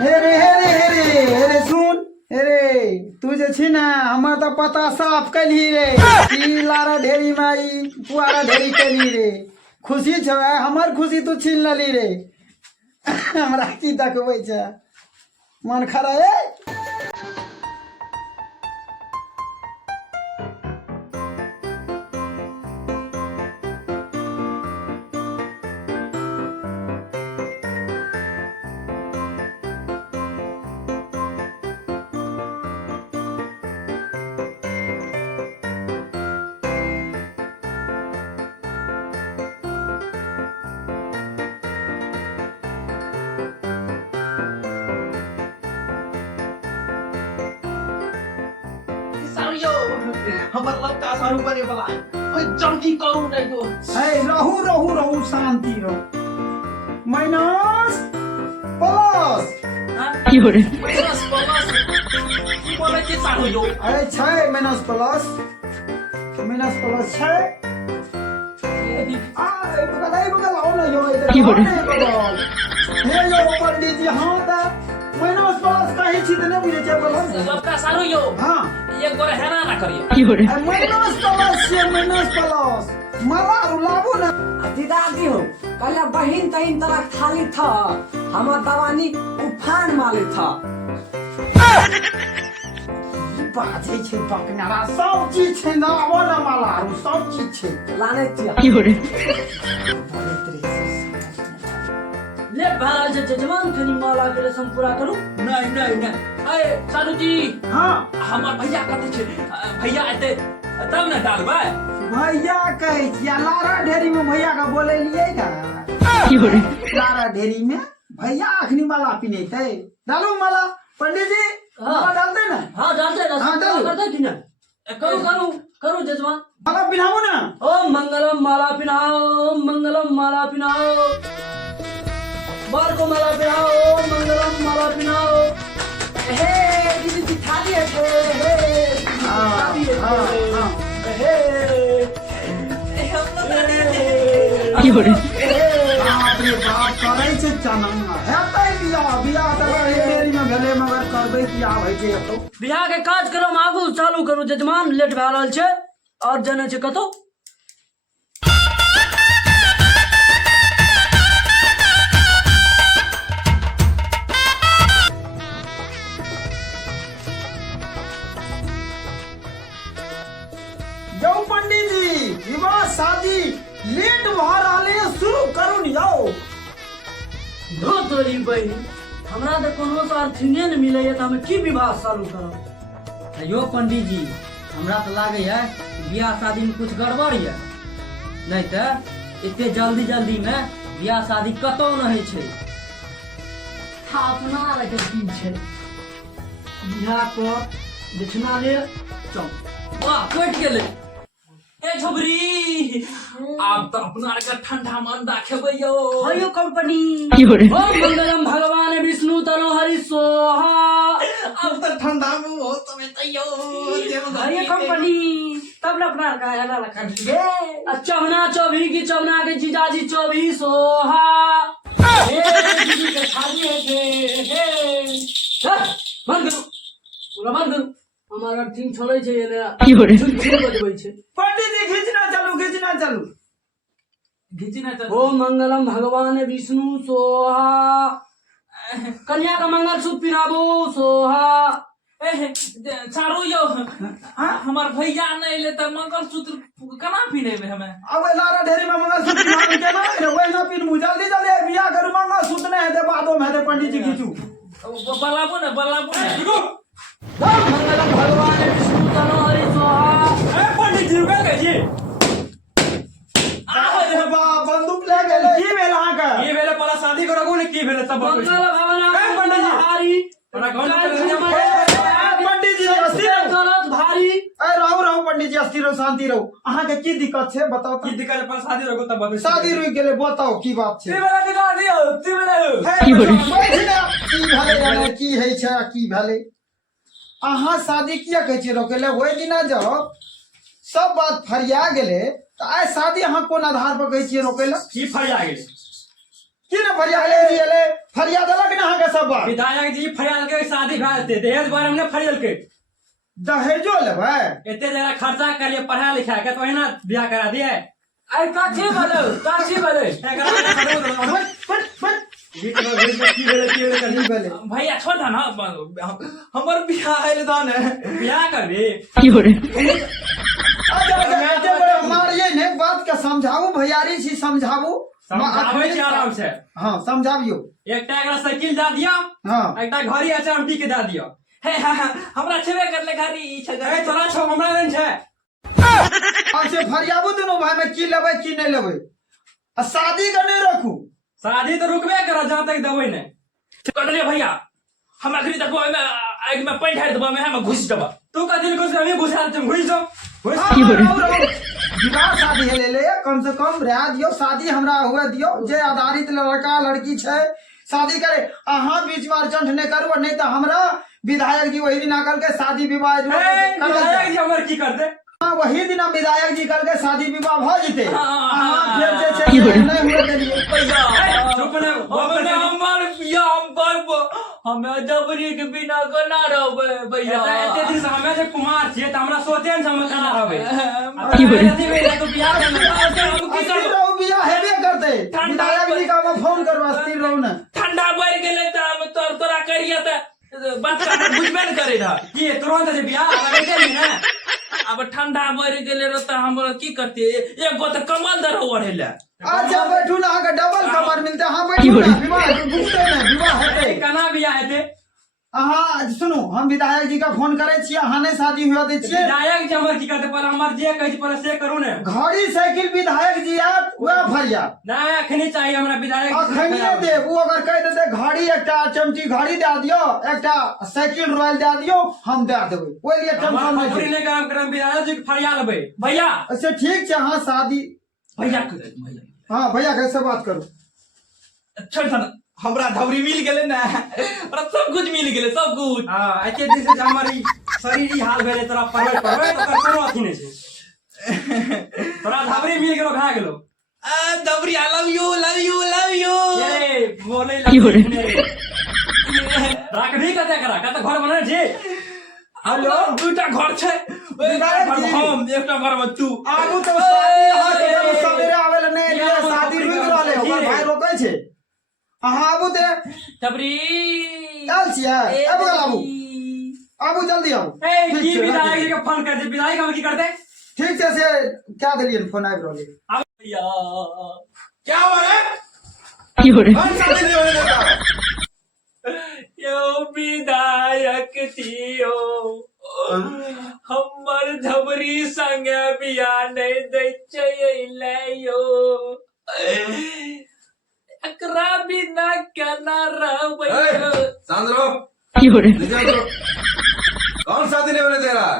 हेरे सुन हेरे तू जे छी ना हमर तो पता साफ कली रे ई लारा ढेरी माई पुआरा ढेरी कली रे खुशी छौ हमर खुशी तू छीन लली रे हमरा की देखबै छ मन खरा ए हमर लड़का सारू बने वाला ओए जल्दी करू नहीं तो ए रहू शांति रहो माइनस प्लस माइनस प्लस की बोले के सारू यो अरे छै माइनस प्लस छै आ बगल आओ ना यो इधर हे यो पंडित जी हां ता माइनस प्लस कहि छी त नै बुझे छै प्लस लड़का सारू यो हां एक बार हैना ना करिए माइनस प्लस मला रुलाबो ना दीदादी हो कहले बहिन तहिन तरह खाली था हमर दवानी उफान माले था बाजे छै बकनारा सब चीज छै ना आबो ना मला रु सब चीज छै लाने तिया ले भारत जे जजमान खनी माला के रसम पूरा करू नहीं अरे सारू जी हां हमर भैया कते छै भैया एते तब ना डालबे भैया कहै छिया लारा ढेरी में भैया का बोले लिए का लारा ढेरी में भैया अखनी माला पिनेते डालू माला पंडित जी माला डालते ना हां डालते हाँ, डालो। करते कि ना करू जजमान माला पिनाओ ना ओम मंगलम माला पिनाओ मंगलम माला पिनाओ बाल को माला पिनाओ ओम मंगलम माला पिनाओ हे दीदी की थाली है हे थाली है हे अपने बात करे छै चनंगा हेतै बियाह त ढेरी में भेले मगर करबै की आबै छै तो बियाह के कार्यक्रम आगू चालू करू जजमान लेट भए रहल छै और जने छै कतो जाओ पंडित जी विवाह शादी लेट भऽ रहले शुरू करू न जाओ धो तोरी बहिन हमरा त कोनो सार थिंगे न मिलै त हम की विवाह चालू करब यो पंडित जी हमरा तो लागे है बियाह शादी में कुछ गड़बड़ है नहीं तो इतने जल्दी में बियाह शादी कतो नहीं है था अपना रखे की छै बियाह को दक्षिणा ले चल वाह कट गेले ए छोबरी आप तो अपना का ठंडा मन राखेबै यो हयो कंपनी ओम मंगलम भगवान विष्णु तनो हरि सोहा अब तो ठंडा में हो तुम्हें तैयो हयो कंपनी तब न अपना का है ना लखन ये चमना चौभी की चमना के जीजाजी चौभी सोहा हे दीदी के थाली है हे बंद करो पूरा बंद करो हमारा टीम छोड़े छै ये बजबै छै पंडित जी खींचना चलू घिचना तो ओम मंगलम भगवान विष्णु सोहा कन्या का मंगलसूत्र पिराबो सोहा चारू यो हमार भैया नहीं ले त मंगलसूत्र कना पिनेबे हमें अब लारा ढेरी में मंगलसूत्र पिनाबे केना रे वैना पिनबू जल्दी बियाह करू मंगलसूत्र नहीं हेते बादो में हेते पंडित जी खींचू बलाबो ना मंगलम भगवान विष्णु तनो हरि सोहा पंडित जी रुका गए अरे बा बंदूक ले गेले की भेल अहाँ का ये वेले पहला शादी करोगो ने की भेले तब मंगल भवन पंडित जी हरि बड़ा गौर पंडित जी अस्थिर गलत भारी ए रहू पंडित जी अस्थिर रहो शांति रहो अहाँ के की दिक्कत छै बताओ की दिक्कत पर शादी रहो तब बताओ शादी रुक गेले बताओ की बात छै वाला दिखा दियो ती वाला की भेले की है छै की भेले अहाँ शादी किया कहै छियै रोकेले ओइ दिना जब सब बात फरिया गेले त आइ शादी अहाँ कोन आधार पर कहै छियै रोकेले की फरिया गेल की ने फरियाले जी एले फरियाद अलग ना के सब बात विधायक जी फरियाल के शादी भेल थे दहेज बारे में फरियाल के दहेजो लेबै एते जरा खर्चा कर लिए पढ़ा लिखा के तो ओहिना बियाह करा दिए आई काछी बोले नहीं भेलै भैया छोड़ दा ना हमर बियाह आइल दान बियाह करबी अच्छा मारिए ने बात के समझाबू भैयारी छी समझाबू समझाबै छी आराम से हाँ समझाबियो एकटा एकरा साइकिल दे दियो हाँ एकटा घड़ी अचामटी के दे दियो हे हमरा छेबे करले घरी छै ए तोरा छौ हमरा नहीं छै अच्छा फरियाबू दुनू भाई में की लेबै की नहीं लेबै आ शादी के नहीं रखू शादी तो रुकबे कर जहां तक देबै ने कहलिए भैया हमरा घरी देखबो एमे आगि में पानी ढारि देबो में घुस देबो तू का दिल घुस हमें घुसा तुम घुस जाओ विवाह शादी है ले कम से कम रह दियो शादी हमरा हुए दियो जे आधारित लड़का लड़की छै शादी करे अहाँ बीच में अर्जंट नहीं करू नहीं तो हमरा विधायक जी वही दिन आकर के शादी विवाह विधायक जी हमर की करते वही दिन विधायक जी कल के शादी विवाह भ जेते हाँ, फिर जे छै नहीं हुए देलिए चुप ना हमने हमर बियाह हम करबो हमें जबरी के बिना केना रहबै भैया एते दिन से हमें जे कुमार छियै त हमरा सोचे न हम केना रहबै की तो बियाह अस्थिर रहू बियाह हेबे करते विधायक जी का हम फोन करू अस्थिर रहू ना ठंडा बढ़ गेले त हम तोरा करिए त बच्चा बुझबे न करे रहा की तुरंत जे बियाह लगे गेली ना अब ठंडा बढ़ गेले रह त हम की करते एक गो त कमल दर ओढ़े ले अच्छा बैठू ना आगे डबल कमर मिलते हाँ बैठू ना विवाह बुझते ना विवाह हेते केना बियाह हेते अहाँ सुनू हम विधायक जी का फोन करे छियै अहाँ नहीं शादी हुआ दे छियै विधायक जी हमर की करते पर हमर जे कहै छै पर से करू ने घड़ी साइकिल विधायक जी आत वह फरियाद नहीं अखनी चाहिए हमरा विधायक अखनिए दे वो अगर कह देते घड़ी एकटा चमची घड़ी दे दियो एकटा साइकिल रॉयल दे दियो हम दे देबै ओइ लिए टेंशन नहीं पूरी नहीं करम करम विधायक जी के फरिया लेबै भैया अच्छा ठीक छै हाँ शादी भैया भैया हाँ भैया कैसे बात करू छोड़ छोड़ हमरा धवरी मिल गेले ना हमरा सब कुछ मिल गेले सब कुछ हां एते दिन से हमर ई शरीर ई हाल भेले तोरा पढ़बै तो कोनो अथी नहीं छै तोरा धबरी मिल गेलो भए गेलो धवरी I love you love you love you ये बोले लगी राखबी कते करा कते घर बने छी हेलो दूटा घर छै विधायक जी। हम एकटा घर में तू आगू तो शादी अहाँ के जब सवेरे आवेला नहीं लिए शादी रुक रहले ओकर भाई रोकै छै अहाँ आबू ते धवरी आल छियै आबू गल आबू आबू जल्दी आबू ए ठीक की छै, विधायक राखू। जी के फोन कर दे विधायक हम की करते ठीक छै से क्या दिलियन फोन आबि रहले भैया क्या हुआ है कौन शादी नहीं होने देता यो विधायक थियो हमर धवरी संगे बियाह नहीं दै छै यो एकरा बिना केना रहबै सांद्रो कौन शादी नहीं होने दे रहा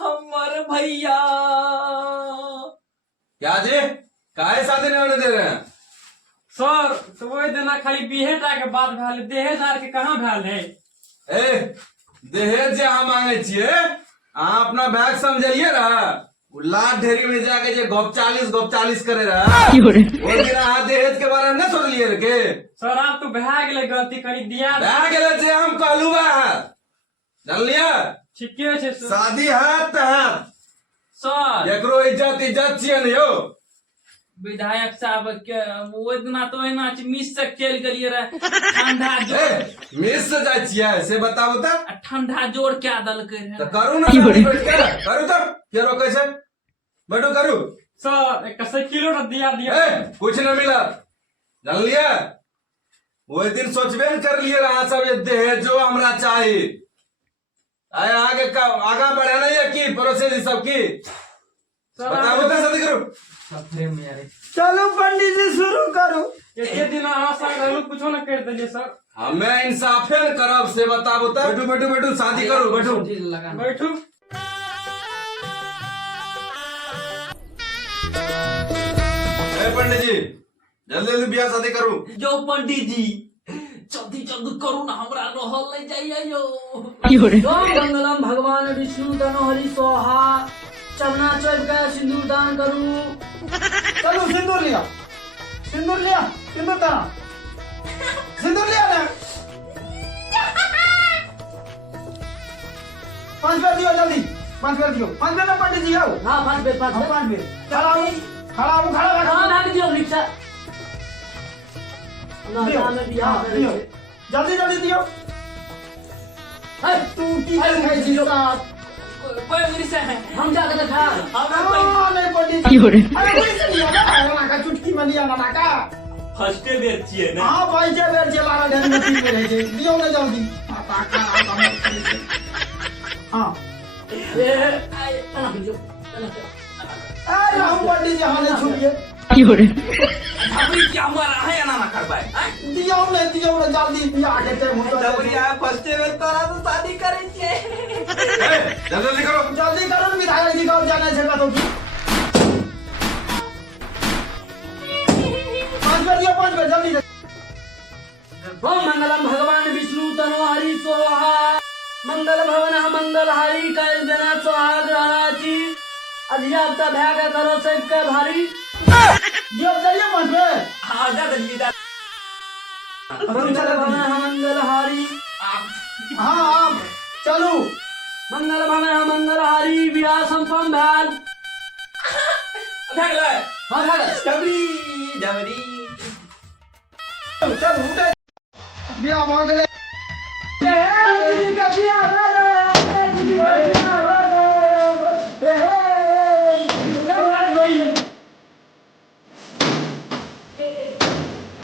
हमर भैया क्या जी काहे शादी नहीं होने दे रहे हैं सर तो वो देना खाली बिहेटा के बात भेल दहेज आर के कहां भेल है ए दहेज जे हम मांगे छिए अहाँ अपना बैग समझलिए रहा लाट ढेरी में जाके जे गप 40 करे रहा वो दिन अहाँ दहेज के बारे में नहीं सोचलिए रे के सर आप तो भए गेले गलती करी दिया भए गेले जे हम कहलू है जानलिए ठीके छै सर शादी है त है सर एकरो इज्जत छिए न यो विधायक साहब के ओहि दिना तो एना मिस से खेल गेलिए रहे ठंडा ए जोर मिस से जाय छिए से बताबू त ठंडा जोर क्या दलकै तो रहे करू ना शादी बैठ के करू तो के रोके से बैठो करू सर एक साइकिलो तो दिया ए कुछ न मिला जान लिया वो दिन सोचबे न कर लिए रहा सब ये दहेजो हमरा चाहिए आए आगे का आगा बढ़े नहीं है की प्रोसेस सब की बताओ तो शादी करू सफरे में यार चलो पंडित जी शुरू करू एक दिन अहाँ संग रहलू कुछो न कर देलिए सर हमें इंसाफे न करब से बताबो तो बैठू शादी करू बैठू बैठू ए पंडित जी जल्दी ब्याह शादी करू जो पंडित जी जल्दी करू ना हमरा रहल नहीं जाइए यो ओम मंगलम भगवान विष्णु तनो हरि सोहा चवना चौब का सिंदूर दान करू चलो सिंदूर लिया सिंदूर लिया, सिंदूर तारा, सिंदूर लिया ना। 5 बेर दियो जल्दी, 5 बेर दियो, 5 बेर ना पंडित जी आओ। हाँ 5 बेर 5 हाँ, बेर 5 बेर। खड़ा हो, खड़ा हो, खड़ा हो। हाँ भाग दियो रिक्शा ना दियो, जाने दिया हाँ, दियो। जल्दी जल्दी दियो। है तू की खाई छी साहब? कोई मेरी से है हम जाके देखा हमरा कोई नहीं पंडित जी। अरे कैसे लिया ना का चुटकी में लिया ना का। फर्स्ट बेर छिए ना हाँ भाई जे बेर जे लारा ढेरी में पी रहे छे। दियो ना जल्दी। माता का राम हाँ। ए आई तना भिजो अरे हम पंडित जी हाले छुपिए। अभी क्या हमारा है ना करबाए दियो ना जल्दी बियाह के टाइम होता है। बढ़िया फर्स्ट बेर तोरा तो शादी करे छे जल्दी करो। जल्दी करो ना विधायक जी का जाना है का तो की। 5 बेर दियो 5 बेर जल्दी। ओम मंगलम भगवान विष्णु तनो हरि सोहा मंगल भवन मंगल हरि कैल जना सोहागराची अधियाप्ता भाग करो सब के भारी दियो चलिए 5 बेर। हां जा जल्दी जा मंगल भवन मंगल हरि हाँ आप चलो। मंगल भवन मंगल हरि विवाह संपन्न भेल भाग ले हां भाग डबरी डबरी चल उठे बियाह हो गेले। ए दीदी का बियाह